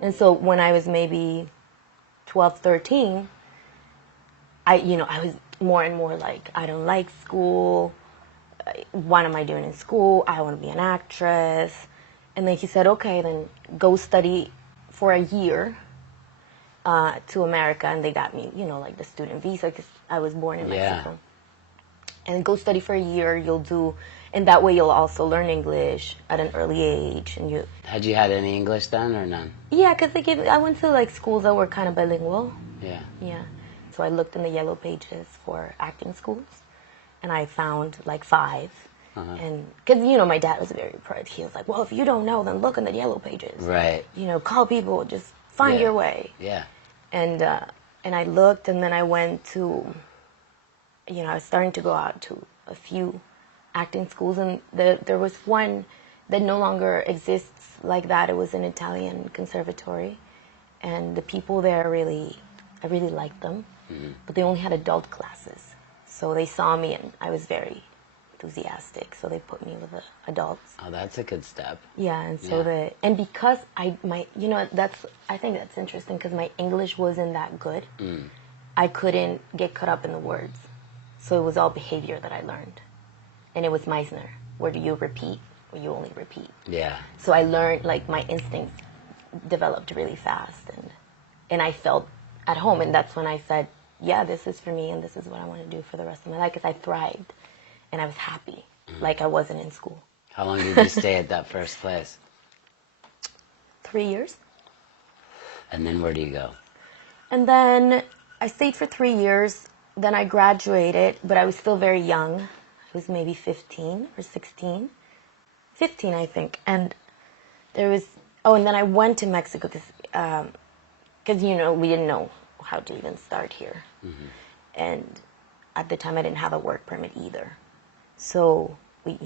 And so when I was maybe 12, 13, I was more and more like, I don't like school. What am I doing in school? I want to be an actress. And then he said, okay, then go study for a year to America. And they got me, like the student visa, because I was born in Mexico. And go study for a year. And that way you'll also learn English at an early age. And Had you had any English then or none? Yeah, because I went to like schools that were kind of bilingual. Yeah. Yeah. So I looked in the yellow pages for acting schools, and I found like 5. And because my dad was very proud. He was like, well, if you don't know, then look in the yellow pages. Right. Call people, just find your way. Yeah. And I looked, and then I went to, I was starting to go out to a few acting schools, and there was one that no longer exists like that. It was an Italian conservatory, and the people there I really liked them, but they only had adult classes. So they saw me, and I was very enthusiastic, so they put me with the adults. Oh, that's a good step. Yeah, and so because I think that's interesting, because my English wasn't that good. I couldn't get caught up in the words, so it was all behavior that I learned, and it was Meisner. Where do you repeat, or you only repeat? Yeah. So I learned, like, my instincts developed really fast, and I felt at home, and that's when I said, yeah, this is for me, and this is what I want to do for the rest of my life, because I thrived. And I was happy, like I wasn't in school. How long did you stay at that first place? 3 years. And then where do you go? And then I stayed for 3 years. Then I graduated, but I was still very young. I was maybe 15 or 16. 15, I think. And and then I went to Mexico because we didn't know how to even start here. And at the time I didn't have a work permit either. So we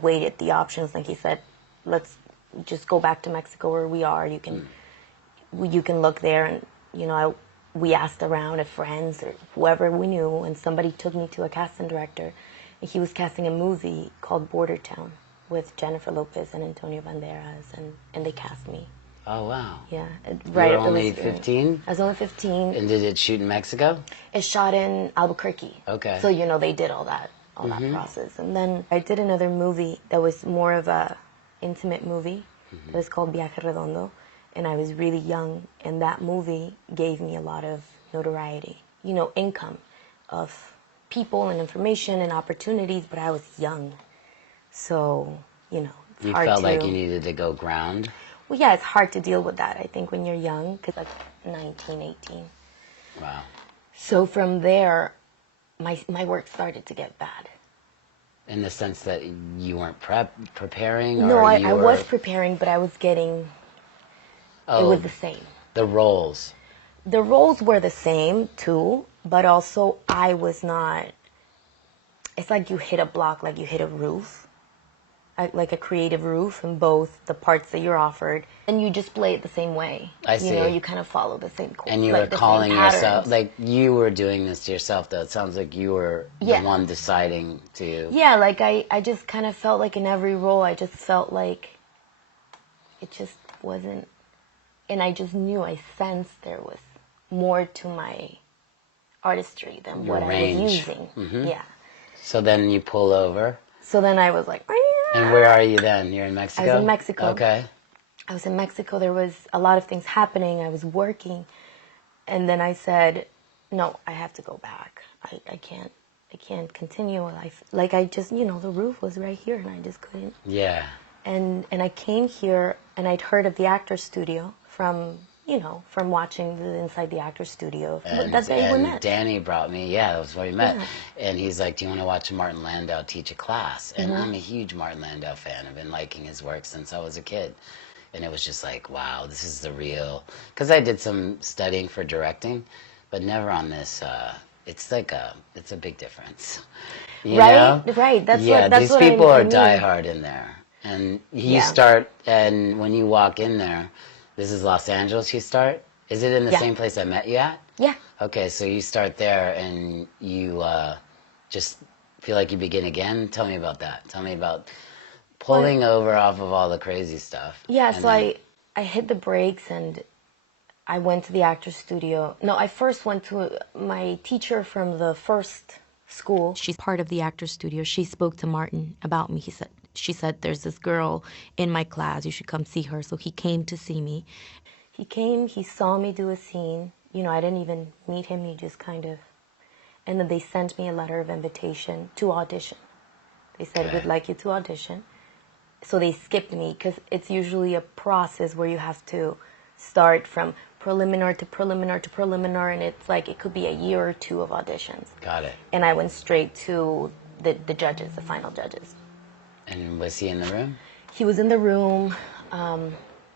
weighed the options. Like he said, let's just go back to Mexico where we are. You can look there, and we asked around at friends or whoever we knew, and somebody took me to a casting director, and he was casting a movie called Bordertown with Jennifer Lopez and Antonio Banderas, and they cast me. Oh, wow. Yeah. Right. You were only 15? I was only 15. And did it shoot in Mexico? It shot in Albuquerque. Okay. So, they did all that process. And then I did another movie that was more of a intimate movie. It was called Viaje Redondo. And I was really young, and that movie gave me a lot of notoriety, income of people and information and opportunities, but I was young. So, it's you hard felt like you needed to go ground? Well, yeah, it's hard to deal with that, I think, when you're young, because like 19, 18. Wow. So from there, my work started to get bad. In the sense that you weren't preparing? No, or I was preparing, but I was getting... it was the same. The roles. The roles were the same, too, but also I was not... It's like you hit a block, like you hit a roof. Like a creative roof in both the parts that you're offered, and you just play it the same way. I see. You kind of follow the same course. And you were calling yourself, like you were doing this to yourself, though. It sounds like you were the one deciding to... Yeah, like I just kind of felt like in every role, I just felt like it just wasn't... And I just knew, I sensed there was more to my artistry than Your what range. I was using. Yeah. So then you pull over. So then I was like... And where are you then? You're in Mexico? I was in Mexico. Okay. I was in Mexico. There was a lot of things happening. I was working. And then I said, no, I have to go back. I can't continue a life. Like I just, the roof was right here and I just couldn't. Yeah. And I came here and I'd heard of the Actors Studio from watching Inside the Actors Studio. That's where we met. Danny brought me, that was where we met. Yeah. And he's like, do you want to watch Martin Landau teach a class? And I'm a huge Martin Landau fan. I've been liking his work since I was a kid. And it was just like, wow, this is the real... Because I did some studying for directing, but never on this... it's a big difference. You know? Right. That's these what people I are mean. diehard in there. And you start, and when you walk in there, this is Los Angeles you start? Is it in the same place I met you at? Yeah. Okay, so you start there and you just feel like you begin again. Tell me about that. Tell me about pulling over off of all the crazy stuff. Yeah, so I hit the brakes and I went to the actor's studio. No, I first went to my teacher from the first school. She's part of the actor's studio. She spoke to Martin about me. She said, there's this girl in my class. You should come see her. So he came to see me. He came, he saw me do a scene. You know, I didn't even meet him. He just kind of... And then they sent me a letter of invitation to audition. They said, we'd like you to audition. So they skipped me because it's usually a process where you have to start from preliminar to preliminar to preliminar, and it's like it could be a year or two of auditions. Got it. And I went straight to the judges, the final judges. And was he in the room? He was in the room.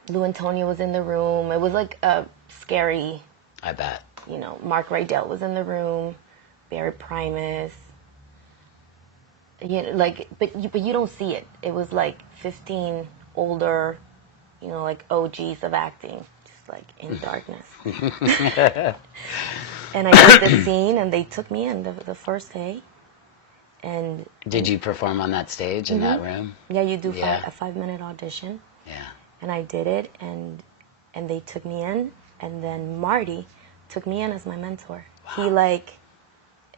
Lou Antonio was in the room. It was like a scary... I bet. You know, Mark Rydell was in the room. Barry Primus. You know, like, but you don't see it. It was like 15 older, you know, like OGs of acting, just like in darkness. And I did the scene, and they took me in the first day. And did you perform on that stage in that room? Yeah, you do a 5-minute audition. Yeah. And I did it, and they took me in, and then Marty took me in as my mentor. Wow. He like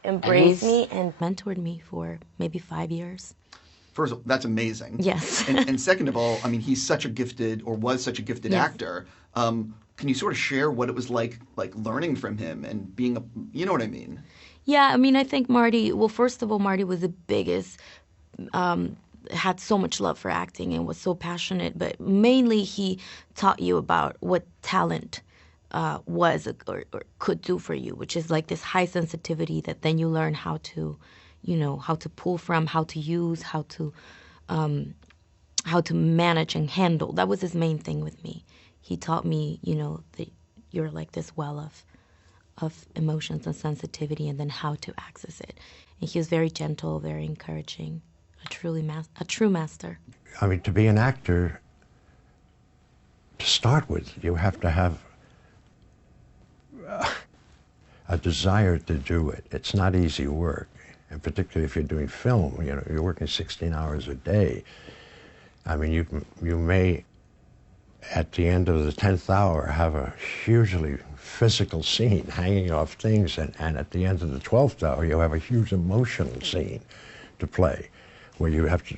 embraced me and mentored me for maybe 5 years. First of all, that's amazing. Yes. and second of all, I mean, he's such a gifted, or was such a gifted actor. Can you sort of share what it was like learning from him and being a, you know what I mean? Yeah, I mean, I think Marty, well, first of all, Marty was the biggest, had so much love for acting and was so passionate, but mainly he taught you about what talent was or could do for you, which is like this high sensitivity that then you learn how to, you know, how to pull from, how to use, how to manage and handle. That was his main thing with me. He taught me, you know, that you're like this well of emotions and sensitivity, and then how to access it. And he was very gentle, very encouraging, a true master. I mean, to be an actor, to start with, you have to have a desire to do it. It's not easy work, and particularly if you're doing film, you know, you're working 16 hours a day. I mean, you may, at the end of the 10th hour, have a hugely physical scene hanging off things, and at the end of the 12th hour, you have a huge emotional scene to play, where you have to,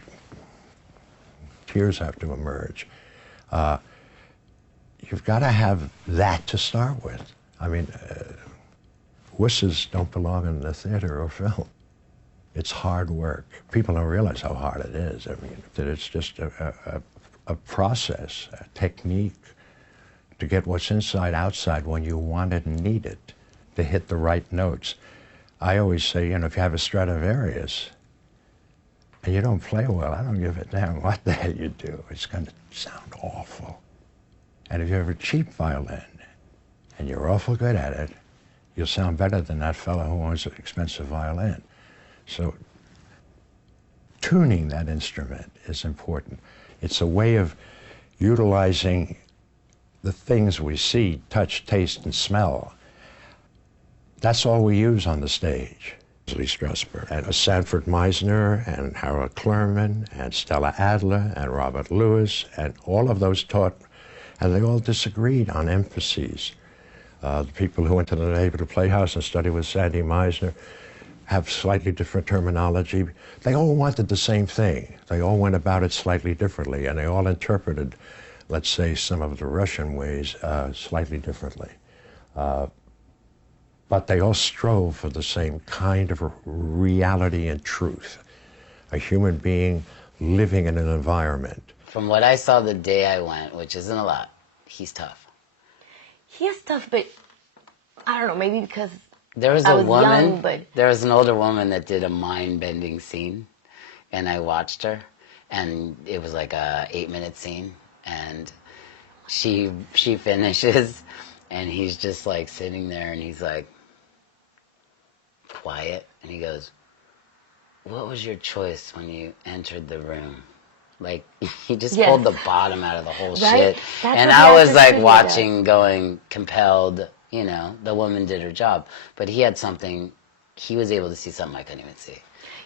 tears have to emerge. You've got to have that to start with. I mean, wusses don't belong in the theater or film. It's hard work. People don't realize how hard it is. I mean, that it's just a process, a technique to get what's inside outside when you want it and need it, to hit the right notes. I always say, you know, if you have a Stradivarius and you don't play well, I don't give a damn what the hell you do. It's going to sound awful. And if you have a cheap violin and you're awful good at it, you'll sound better than that fellow who owns an expensive violin. So tuning that instrument is important. It's a way of utilizing the things we see, touch, taste, and smell. That's all we use on the stage. Lee Strasberg, and Sanford Meisner, and Harold Clurman, and Stella Adler, and Robert Lewis, and all of those taught, and they all disagreed on emphases. The people who went to the Neighborhood Playhouse and studied with Sandy Meisner have slightly different terminology. They all wanted the same thing. They all went about it slightly differently, and they all interpreted, let's say, some of the Russian ways slightly differently. But they all strove for the same kind of reality and truth. A human being living in an environment. From what I saw the day I went, which isn't a lot, he's tough. He is tough, but I don't know, maybe because there was I a was woman, young, but... There was an older woman that did a mind-bending scene, and I watched her, and it was like a 8-minute scene, and she finishes, and he's just like sitting there, and he's like quiet, and he goes, "What was your choice when you entered the room?" Like, he just pulled the bottom out of the whole shit. That's and I was like watching, going compelled, you know, the woman did her job. But he had something, he was able to see something I couldn't even see.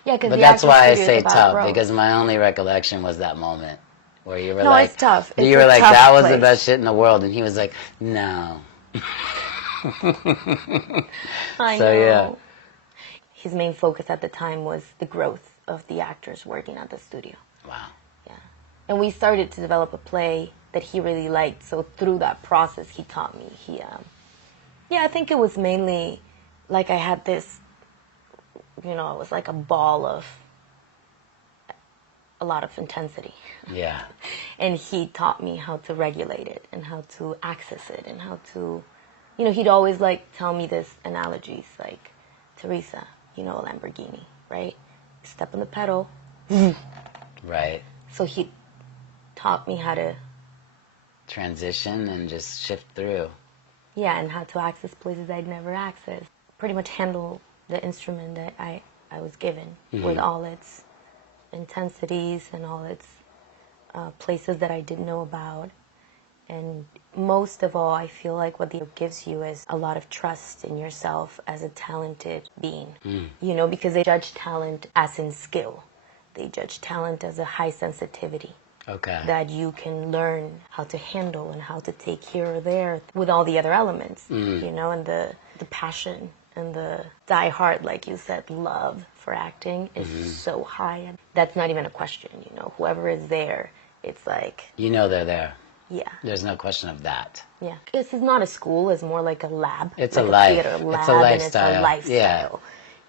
Yeah, but that's why I say tough, because my only recollection was that moment. Where you were No, like, it's tough. It's you were a like, tough that was the place. best shit in the world, and he was like, no. I So, know. yeah. His main focus at the time was the growth of the actors working at the studio. Wow. Yeah. And we started to develop a play that he really liked. So through that process, he taught me. Yeah, I think it was mainly like I had this, it was like a ball of a lot of intensity. Yeah. And he taught me how to regulate it and how to access it and how to, he'd always like tell me this analogies like, Teresa, a Lamborghini, right? Step on the pedal. Right. So he taught me how to, Transition and just shift through. yeah, and how to access places I'd never accessed. Pretty much handle the instrument that I was given with all its intensities and all its places that I didn't know about. And most of all, I feel like what the art gives you is a lot of trust in yourself as a talented being. Because they judge talent as in skill. They judge talent as a high sensitivity. Okay. That you can learn how to handle and how to take here or there with all the other elements, and the passion and the die-hard, like you said, love for acting is so high. And that's not even a question, whoever is there, it's like... They're there. Yeah. There's no question of that. Yeah. This is not a school, it's more like a lab. It's like a life. theater lab, It's a lifestyle. And it's a lifestyle.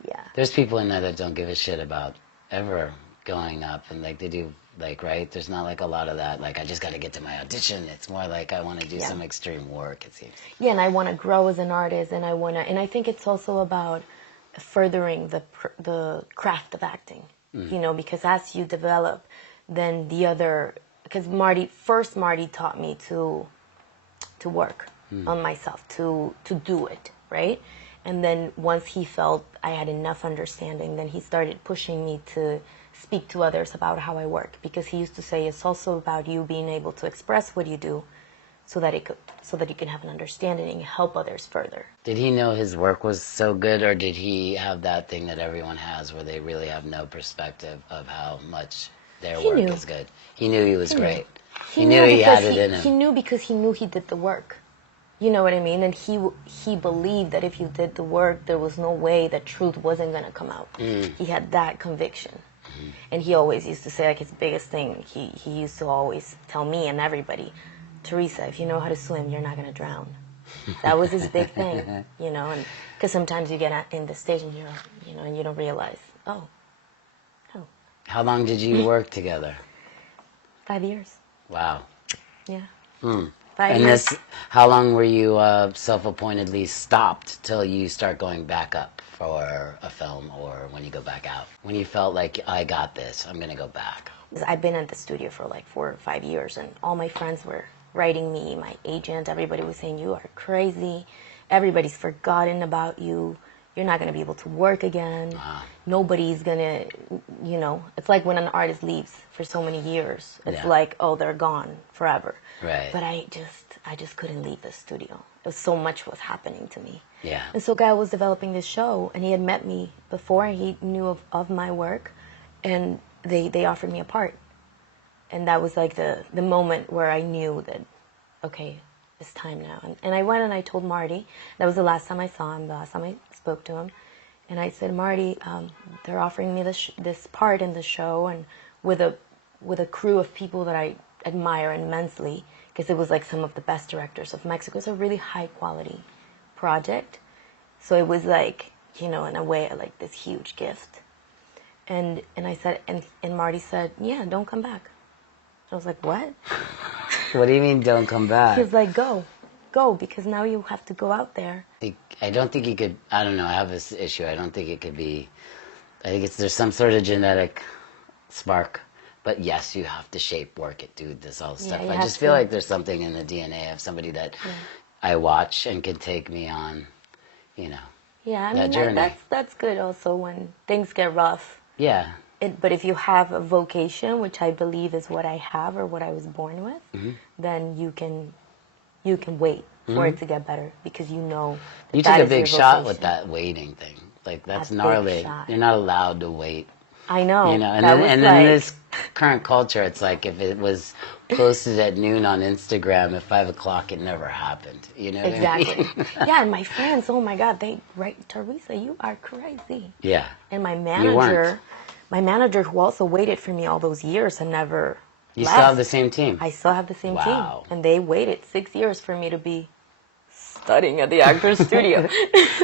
Yeah. There's people in there that don't give a shit about ever going up, and like they do, like, right? There's not like a lot of that, like, I just got to get to my audition. It's more like I want to do some extreme work, it seems. Yeah, and I want to grow as an artist, and and I think it's also about furthering the craft of acting, because as you develop, then because Marty taught me to work on myself, to do it, right? And then once he felt I had enough understanding, then he started pushing me to speak to others about how I work, because he used to say it's also about you being able to express what you do so that you can have an understanding and help others further. Did he know his work was so good, or did he have that thing that everyone has where they really have no perspective of how much their work is good? He knew he was great. He knew he had it in him. He knew because he knew he did the work. You know what I mean? And he believed that if you did the work, there was no way that truth wasn't going to come out. He had that conviction. And he always used to say, like, his biggest thing, he used to always tell me and everybody, Teresa, if you know how to swim, you're not going to drown. That was his big thing, and because sometimes you get in the stage and and you don't realize, oh. How long did you work together? 5 years. Wow. Yeah. 5 And years. how long were you self-appointedly stopped till you start going back up for a film, or when you go back out? When you felt like, I got this, I'm going to go back. I've been at the studio for like 4 or 5 years, and all my friends were writing me, my agent, everybody was saying, you are crazy. Everybody's forgotten about you. You're not going to be able to work again. Nobody's going to, it's like when an artist leaves for so many years. It's like, oh, they're gone forever. Right. But I just couldn't leave the studio. It was so much was happening to me. Yeah. And so Guy was developing this show, and he had met me before. He knew of my work, and they offered me a part. And that was like the moment where I knew that, okay, it's time now. And I went and I told Marty. That was the last time I saw him, the last time I spoke to him. And I said, Marty, they're offering me this part in the show, and with a crew of people that I admire immensely, because it was like some of the best directors of Mexico. It's a really high quality project. So it was like, in a way, like this huge gift. And I said, and Marty said, yeah, don't come back. I was like, what? What do you mean, don't come back? He was like, go, because now you have to go out there. I don't think you could, I don't know, I have this issue. I don't think it could be, I think there's some sort of genetic spark. But yes, you have to shape, work it, do this all stuff. I just feel like there's something in the DNA of somebody that I watch and can take me on, Yeah, I that mean, journey. that's good also when things get rough. Yeah. But if you have a vocation, which I believe is what I have or what I was born with, then you can wait for it to get better, because you know You that took a is your big shot vocation. with that waiting thing. Like, that's A big gnarly. shot. You're not allowed to wait. I know. You know, and That then, was and like, then this current culture, it's like if it was posted at noon on Instagram at 5 o'clock, it never happened. You know what exactly. I mean? Yeah, and my friends, oh my God, they write, Teresa, you are crazy. Yeah. And You weren't. my manager who also waited for me all those years and never You left. still have the same team. I still have the same Wow. team. And they waited 6 years for me to be studying at the actor's studio.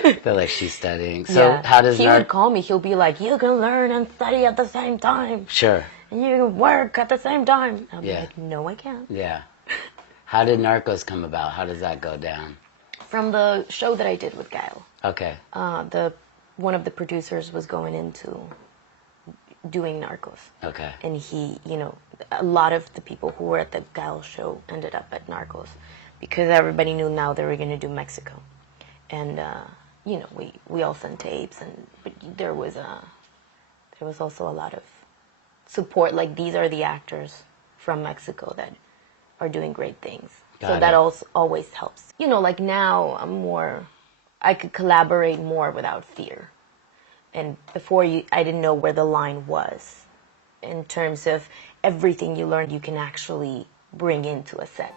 I feel like she's studying. So Yeah. how does he would call me, he'll be like, you can learn and study at the same time. Sure. And you can work at the same time. I'll be Yeah. like, no, I can't. Yeah. How did Narcos come about? How does that go down? From the show that I did with Gail, Okay. one of the producers was going into doing Narcos. Okay. And he, you know, a lot of the people who were at the Gail show ended up at Narcos because everybody knew now they were going to do Mexico. And, you know, we all sent tapes, but there was also a lot of support, like these are the actors from Mexico that are doing great things. So Got that it. also always helps. You know, like now I could collaborate more without fear. And before I didn't know where the line was in terms of everything you learned you can actually bring into a set.